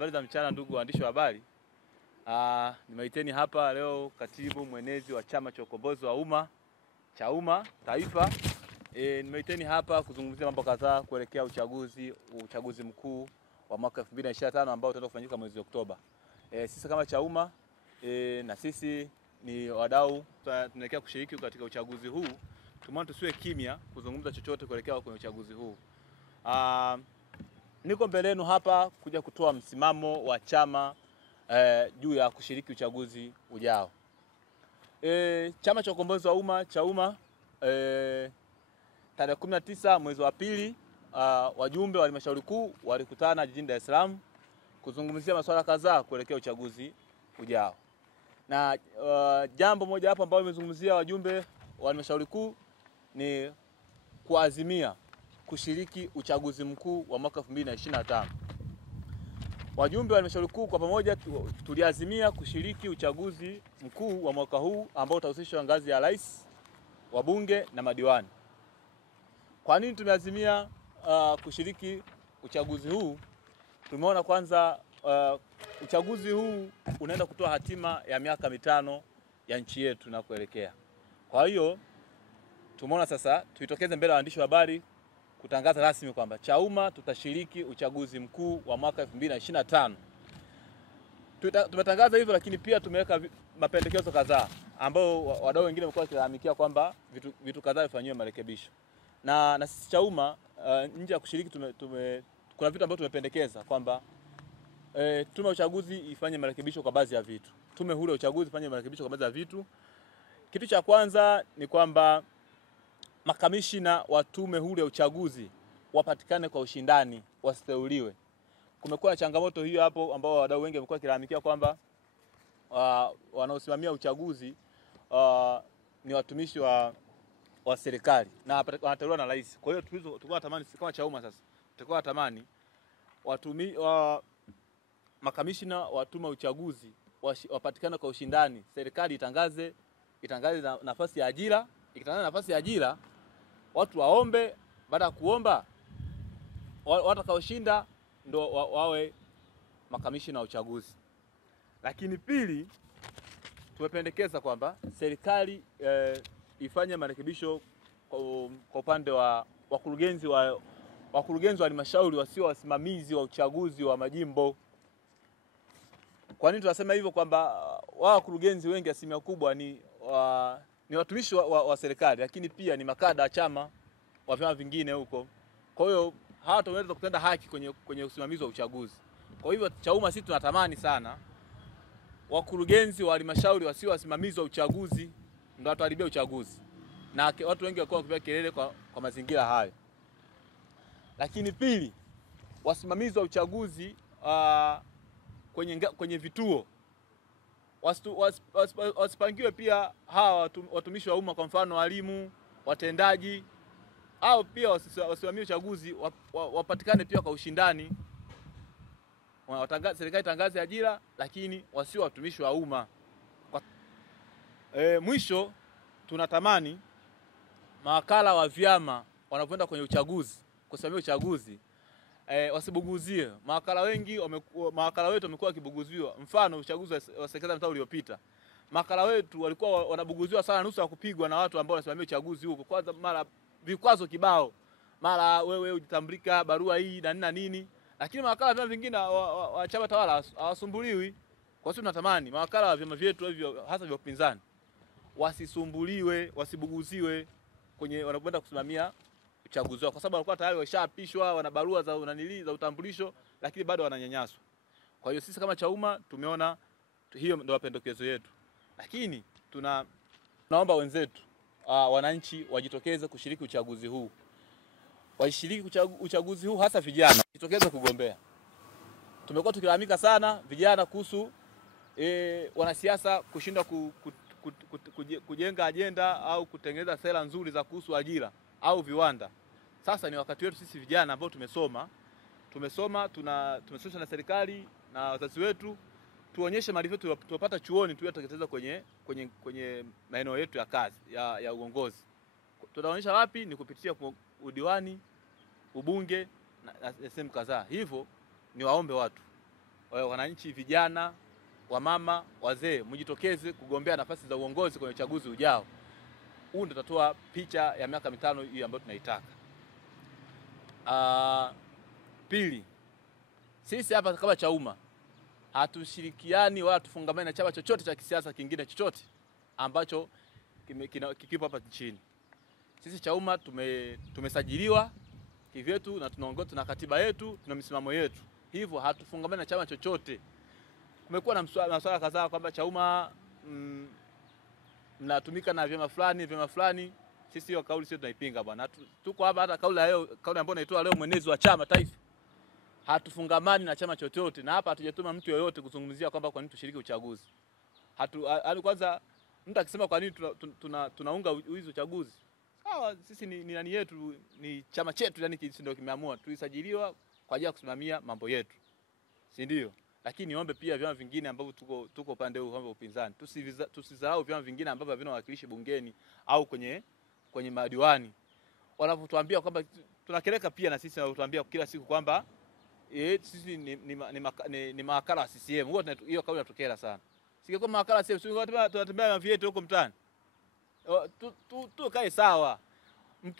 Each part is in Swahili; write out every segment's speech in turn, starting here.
Habari za mchana ndugu waandishi wa habari. Nimeiteni hapa leo katibu mwenezi wa Chama cha Ukombozi wa Umma CHAUMMA Taifa. Nimeiteni hapa kuzungumzia mambo kadhaa kuelekea uchaguzi mkuu wa mwaka 2025 ambao utaenda kufanyika mwezi Oktoba. Sisi kama CHAUMMA na sisi ni wadau tunaelekea kushiriki katika uchaguzi huu. Tumeona tusiwe kimya kuzungumza chochote kuelekea kwenye uchaguzi huu. Niko mbele yenu hapa kuja kutoa msimamo wa chama juu ya kushiriki uchaguzi ujao. Chama cha Ukombozi wa Umma CHAUMMA tarehe 19 mwezi wa pili, wajumbe wa halmashauri kuu walikutana jijini Dar es Salaam kuzungumzia masuala kadhaa kuelekea uchaguzi ujao. Na jambo moja hapo ambalo wamezungumzia wajumbe wa halmashauri kuu ni kuazimia kushiriki uchaguzi mkuu wa mwaka 2025. Wajumbe wa halmashauri kuu kwa pamoja tuliazimia kushiriki uchaguzi mkuu wa mwaka huu ambao utahusisha ngazi ya rais, wabunge na madiwani. Kwa nini tumeazimia kushiriki uchaguzi huu? Tumeona kwanza uchaguzi huu unaenda kutoa hatima ya miaka mitano ya nchi yetu na kuelekea. Kwa hiyo tumeona sasa tuitokeze mbele ya waandishi wa habari kutangaza rasmi kwamba CHAUMMA tutashiriki uchaguzi mkuu wa mwaka 2025. Tumetangaza hivyo, lakini pia tumeweka mapendekezo kadhaa ambao wadau wengine wamekuwa wakilalamikia kwamba vitu kadhaa vifanywe marekebisho. Na sisi CHAUMMA nje ya kushiriki kuna vitu ambavyo tumependekeza kwamba tume ya uchaguzi ifanye marekebisho kwa baadhi ya vitu. Tume huru ya uchaguzi ifanye marekebisho kwa baadhi ya vitu. Kitu cha kwanza ni kwamba makamishina wa tume huru ya uchaguzi wapatikane kwa ushindani, wasiteuliwe. Kumekuwa na changamoto hiyo hapo ambao wadau wengi wamekuwa kilalamikia kwamba wanaosimamia uchaguzi ni watumishi wa serikali na wanateuliwa na rais. Kwa hiyo tulikuwa natamani kama CHAUMMA sasa tulikuwa natamani makamishina wa tume ya uchaguzi wapatikane kwa ushindani. Serikali itangaze nafasi ya ajira, ikitangaza nafasi ya ajira watu waombe, baada ya kuomba watakaoshinda ndo wawe makamishina wa uchaguzi. Lakini pili, tumependekeza kwamba serikali ifanye marekebisho kwa upande wa wakurugenzi wa halmashauri wasio wasimamizi wa uchaguzi wa majimbo. Kwa nini tunasema hivyo? Kwamba wakurugenzi wengi asilimia kubwa ni watumishi wa serikali, lakini pia ni makada wa chama wa vyama vingine huko. Kwa hiyo hawa tunaweza kutenda haki kwenye usimamizi wa uchaguzi. Kwa hivyo CHAUMMA sisi tunatamani sana wakurugenzi wa halmashauri wasio wasimamizi wa uchaguzi ndio wataharibia uchaguzi. Na watu wengi walikuwa wakipiga kelele kwa mazingira hayo. Lakini pili, wasimamizi wa uchaguzi kwenye vituo wasipangiwe pia hawa watumishi wa umma, kwa mfano walimu, watendaji, au pia wasimamie uchaguzi wapatikane pia kwa ushindani. Serikali tangaze ajira, lakini wasio watumishi wa umma. Mwisho, tunatamani mawakala wa vyama wanapoenda kwenye uchaguzi kusimamia uchaguzi wasibuguzie. Mawakala wetu wamekuwa wakibuguziwa. Mfano uchaguzi wa serikali za mtaa uliopita, mawakala wetu walikuwa wanabuguziwa sana, nusu ya kupigwa na watu ambao wanasimamia uchaguzi huko. Kwanza mara vikwazo kibao, mara wewe ujitambulika barua hii na nini. Lakini mawakala vyama vingine wa chama tawala hawasumbuliwi. Kwa hiyo tunatamani mawakala wa vyama vyetu hivyo hasa vya upinzani wasisumbuliwe, wasibuguziwe kwenye wanapoenda kusimamia uchaguzi wao, kwa sababu walikuwa tayari washapishwa, wana barua za utambulisho, lakini bado wananyanyaswa. Kwa hiyo sisi kama CHAUMMA tumeona hiyo ndio mapendekezo yetu. Lakini tunaomba wenzetu wananchi wajitokeze kushiriki uchaguzi huu. Washiriki uchaguzi huu, hasa vijana jitokeze kugombea. Tumekuwa tukilalamika sana vijana kuhusu wanasiasa kushindwa kujenga ajenda au kutengeneza sera nzuri za kuhusu ajira au viwanda. Sasa ni wakati wetu sisi vijana ambao tumesoma tumesomeshwa na serikali na wazazi wetu, tuonyeshe maarifa yetu tupata chuoni tuyatekeleza kwenye maeneo yetu ya kazi ya uongozi. Tunaonyesha wapi? Ni kupitia udiwani, ubunge na sehemu kadhaa. Hivyo ni waombe watu wananchi, vijana, wamama, wazee, mjitokeze kugombea nafasi za uongozi kwenye uchaguzi ujao. Huu ndio tutatoa picha ya miaka mitano hii ambayo tunaitaka. Pili, sisi hapa kama Chauma hatushirikiani wala tufungamani na chama chochote cha kisiasa kingine chochote ambacho kikipo hapa nchini. Sisi Chauma tumesajiliwa kivyetu na tunaongoza, tuna katiba yetu, tuna misimamo yetu. Hivyo hatufungamani na chama chochote. Kumekuwa na masuala kadhaa kwamba Chauma mnatumika na vyama fulani. Sisi hiyo kauli sio tunaipinga bwana. Tuko hapa, hata kauli ambayo naitoa leo mwenezi wa chama taifa, hatufungamani na chama chochote, na hapa hatujatuma mtu yoyote kuzungumzia kwamba kwa nini tushiriki uchaguzi. Kwanza mtu akisema kwa nini tunaunga hizo uchaguzi, sawa, sisi ni nani yetu, ni chama chetu, yani sisi ndio kimeamua, tulisajiliwa kwa ajili ya kusimamia mambo yetu, si ndio? Lakini niombe pia vyama vingine ambavyo tuko upande huu wa upinzani, tusizarau vyama vingine ambavyo havina wakilishi bungeni au kwenye madiwani. Wanapotuambia kwamba tunakeleka, pia na sisi wanatuambia kila siku kwamba sisi ni mawakala wa CCM. Hiyo kauli inatokera sana. Singekuwa mawakala wa CCM, tunatembea na vyetu huko mtaani. Kae sawa.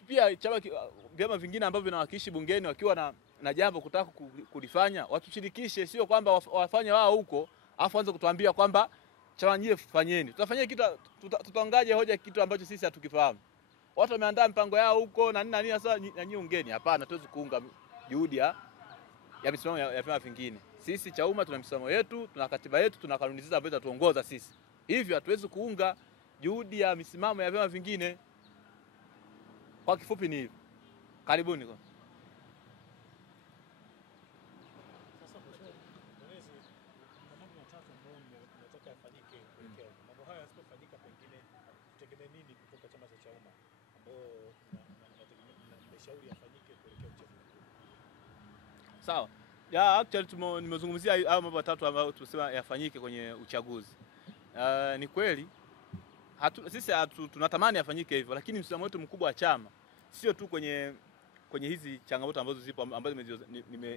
Pia vyama vingine ambavyo vinawakilishi bungeni wakiwa na jambo kutaka kulifanya, watushirikishe, sio kwamba wafanye wao huko afu anze kutuambia kwamba chama nyie fanyeni. Tutafanyia kitu, tutaongaje hoja kitu ambacho sisi hatukifahamu. Watu wameandaa mpango yao huko na nini sasa, na nyie ungeni. Hapana, tuwezi kuunga juhudi ya misimamo ya vyama vingine. Sisi Chauma tuna misimamo yetu, tuna katiba yetu, tuna kanuni zetu ambazo zitatuongoza sisi. Hivyo hatuwezi kuunga juhudi ya misimamo ya vyama vingine. Kwa kifupi ni hivyo. Karibuni kwa. Sawa. Actually nimezungumzia hao mambo matatu ambayo tunasema yafanyike kwenye uchaguzi. Ni kweli sisi tunatamani yafanyike hivyo, lakini msimamo wetu mkubwa wa chama sio tu kwenye hizi changamoto ambazo zipo ambazo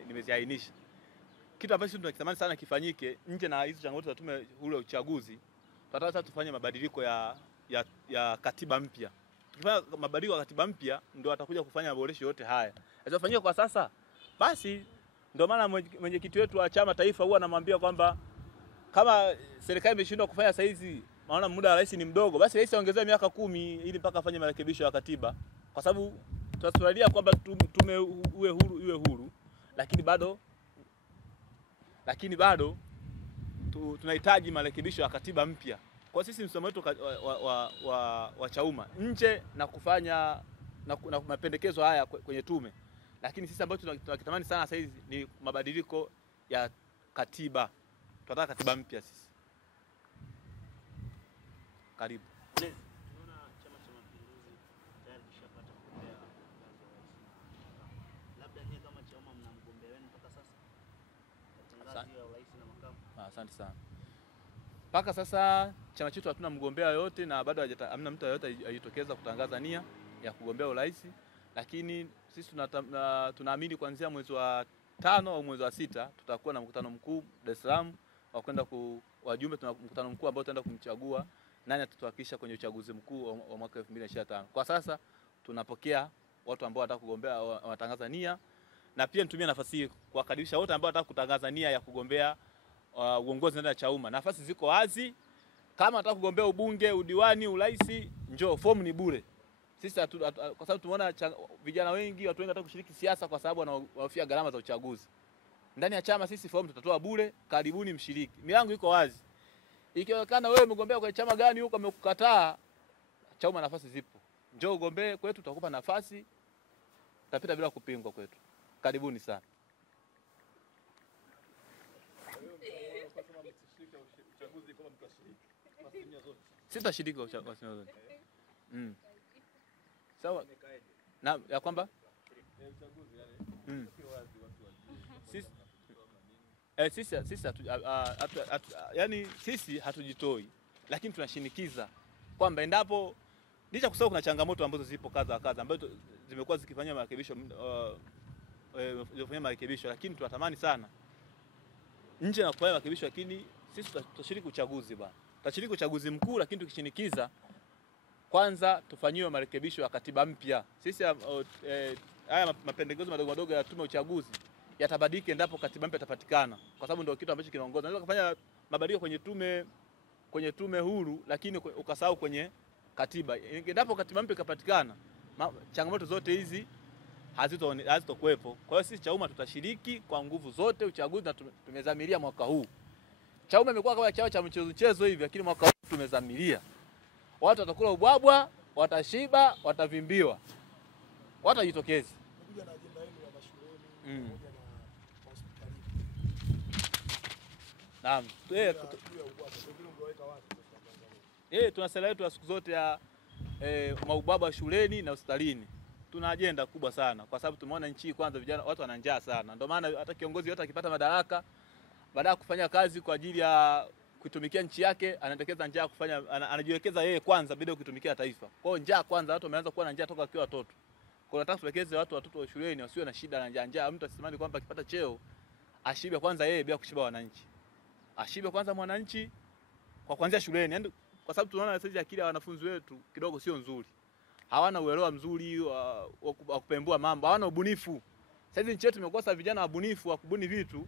nimeziainisha. Kitu ambacho tunakitamani sana kifanyike nje na hizo changamoto za tume huru ya uchaguzi, tunataka tufanye mabadiliko ya katiba mpya. Tukifanya mabadiliko ya katiba mpya ndio atakuja kufanya maboresho yote haya. Yasifanyike kwa sasa, basi ndio maana mwenyekiti wetu wa chama taifa huwa anamwambia kwamba kama serikali imeshindwa kufanya saizi, maana muda wa rais ni mdogo, basi rais aongezee miaka 10 ili mpaka afanye marekebisho ya katiba, kwa sababu tunasuradia kwamba tume iwe huru, lakini bado tunahitaji marekebisho ya katiba mpya. Kwa sisi msimamo wetu wa Chauma nje na kufanya na mapendekezo haya kwenye tume, lakini sisi ambao tunakitamani sana sasa hizi ni mabadiliko ya katiba. Tunataka katiba mpya sisi. Karibu. Tunaona Chama cha Mapinduzi tayari kishapata mgombea labda nyie kama Chauma mna mgombea wenu mpaka sasa katika ngazi ya urais na makamu? Asante sana. Mpaka sasa chama chetu hatuna mgombea yote na bado hamna mtu yote ajitokeza kutangaza nia ya kugombea urais, lakini sisi tunaamini kuanzia mwezi wa 5 au mwezi wa 6 tutakuwa na mkutano mkuu Dar es Salaam wa kwenda wajumbe. Tuna mkutano mkuu ambao tutaenda kumchagua nani atatuwakilisha kwenye uchaguzi mkuu wa mwaka 2025. Kwa sasa tunapokea watu ambao wanataka kugombea, wanatangaza nia, na pia nitumie nafasi hii kuwakaribisha wote ambao wanataka kutangaza nia ya kugombea uongozi ndani ya Chauma. Nafasi ziko wazi. Kama unataka kugombea ubunge, udiwani, urais, njoo, fomu ni bure. Sisi kwa sababu tumeona vijana wengi, watu wengi wanataka kushiriki siasa kwa sababu wanahofia gharama za uchaguzi. Ndani ya chama sisi fomu tutatoa bure, karibuni mshiriki. Milango iko wazi. Ikiwezekana wewe mgombea kwa chama gani huko amekukataa, Chauma nafasi zipo. Njoo ugombee kwetu, tutakupa nafasi. Utapita bila kupingwa kwetu. Karibuni sana. Sitashiriki kwa uchaguzi zote. Sawa. Na ya kwamba sisi hatujitoi, lakini tunashinikiza kwamba endapo licha kusema kuna changamoto ambazo zipo kadha ambazo zimekuwa zikifanywa marekebisho, lakini tunatamani sana nje na kufanya marekebisho, lakini sisi tutashiriki uchaguzi bwana. Tutashiriki uchaguzi mkuu, lakini tukishinikiza kwanza tufanyiwe marekebisho ya katiba mpya. Sisi haya mapendekezo madogo madogo ya tume ya uchaguzi yatabadilika endapo katiba mpya itapatikana, kwa sababu ndio kitu ambacho kinaongoza. Unaweza kufanya mabadiliko kwenye tume huru, lakini ukasahau kwenye katiba. Endapo katiba mpya ikapatikana, changamoto zote hizi hazitokuwepo. Kwa hiyo sisi Chauma tutashiriki kwa nguvu zote uchaguzi, na tumezamilia mwaka huu. Chauma imekuwa kama chao cha mchezo hivi, lakini mwaka huu tumezamilia. Watu watakula ubwabwa, watashiba, watavimbiwa. Watajitokeza. Kuja na ajenda yenu ya mashuleni pamoja na hospitalini. Naam. Tuna sera yetu ya siku zote ya maubaba shuleni na hospitalini. Tuna ajenda kubwa sana kwa sababu tumeona nchi kwanza vijana watu wana njaa sana. Ndio maana hata kiongozi yote akipata madaraka baada ya kufanya kazi kwa ajili ya kuitumikia nchi yake, anaendekeza njaa kufanya, anajiwekeza yeye kwanza bila kuitumikia taifa. Kwa hiyo njaa kwanza, watu wameanza kuwa na njaa toka wakiwa watoto. Kwa hiyo nataka tuwekeze watoto wa shuleni wasiwe na shida na njaa. Mtu asisimani kwamba akipata cheo ashibe kwanza yeye bila kushiba wananchi. Ashibe kwanza mwananchi kwa kuanzia shuleni. Yaani kwa sababu tunaona sasa akili ya wanafunzi wetu kidogo sio nzuri. Hawana uelewa mzuri wa kupembua mambo, hawana ubunifu. Sasa nchi yetu imekosa vijana wabunifu wa kubuni vitu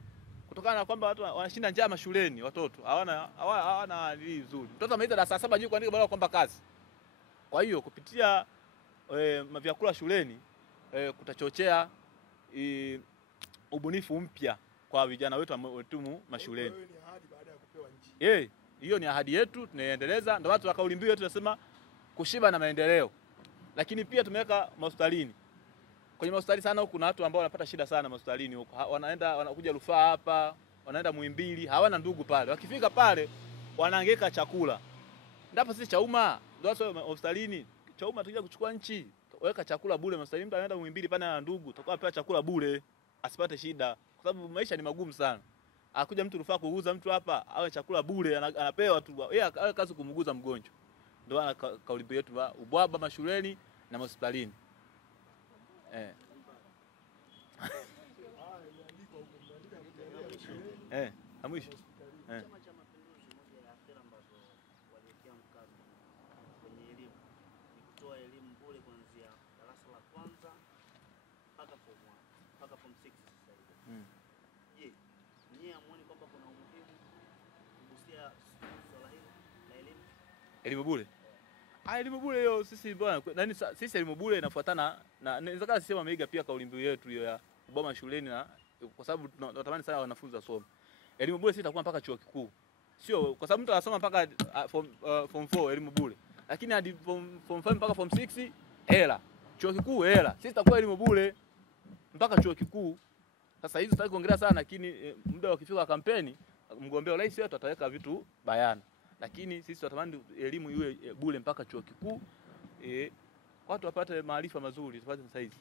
kutokana na kwamba watu wanashinda njaa mashuleni, watoto hawana hili nzuri. Mtoto amaliza darasa 7 juu kuandika barua kwamba kazi. Kwa hiyo kupitia vyakula shuleni kutachochea ubunifu mpya kwa vijana wetu mashuleni. Hiyo ni ahadi baada ya kupewa nchi. Hiyo ni ahadi yetu, tunaendeleza. Ndio watu wa kauli mbiu yetu tunasema kushiba na maendeleo. Lakini pia tumeweka hospitalini. Kwenye hospitali sana huko kuna watu ambao wanapata shida sana hospitalini huko. Wanakuja Rufaa hapa, wanaenda Muhimbili, hawana ndugu pale. Wakifika pale wanahangaika chakula. Ndipo sisi Chauma, ndio hospitalini, Chauma tukija kuchukua nchi, weka chakula bure hospitalini. Mtu anaenda Muhimbili pale na ndugu, tutakuwa pewa chakula bure, asipate shida. Kwa sababu maisha ni magumu sana. Akuja mtu Rufaa kuuguza mtu hapa, awe chakula bure, anapewa tu. Yeye awe kazi kumuuguza mgonjwa. Ndio ana kauli mbiu yetu ubwaba mashuleni na hospitalini. Mwisho. Chama cha Mapinduzi, moja ya sera ambazo waliwekea mkazo kwenye elimu ni kutoa elimu bure kuanzia darasa la kwanza mpaka form 1 mpaka form 6 sasa hivi. Je, nyie hamuoni kwamba kuna umuhimu kugusia swala hilo la elimu? Elimu bure? Elimu bure hiyo sisi bwana, sisi elimu bure inafuatana na inaweza kama sisi meiga pia kauli mbiu yetu hiyo ya uboma shuleni, na kwa sababu tunatamani sana wanafunzi wasome. Elimu bure sisi itakuwa mpaka chuo kikuu. Sio kwa sababu mtu anasoma mpaka form 4 elimu bure. Lakini hadi form 5 mpaka form 6 hela. Chuo kikuu hela. Sisi itakuwa elimu bure mpaka chuo kikuu. Sasa hizo tutaki kuongelea sana, lakini muda ukifika kampeni mgombea urais wetu ataweka vitu bayana. Lakini sisi tunatamani elimu iwe bure mpaka chuo kikuu. Watu wapate maarifa mazuri tupate sasa hizi.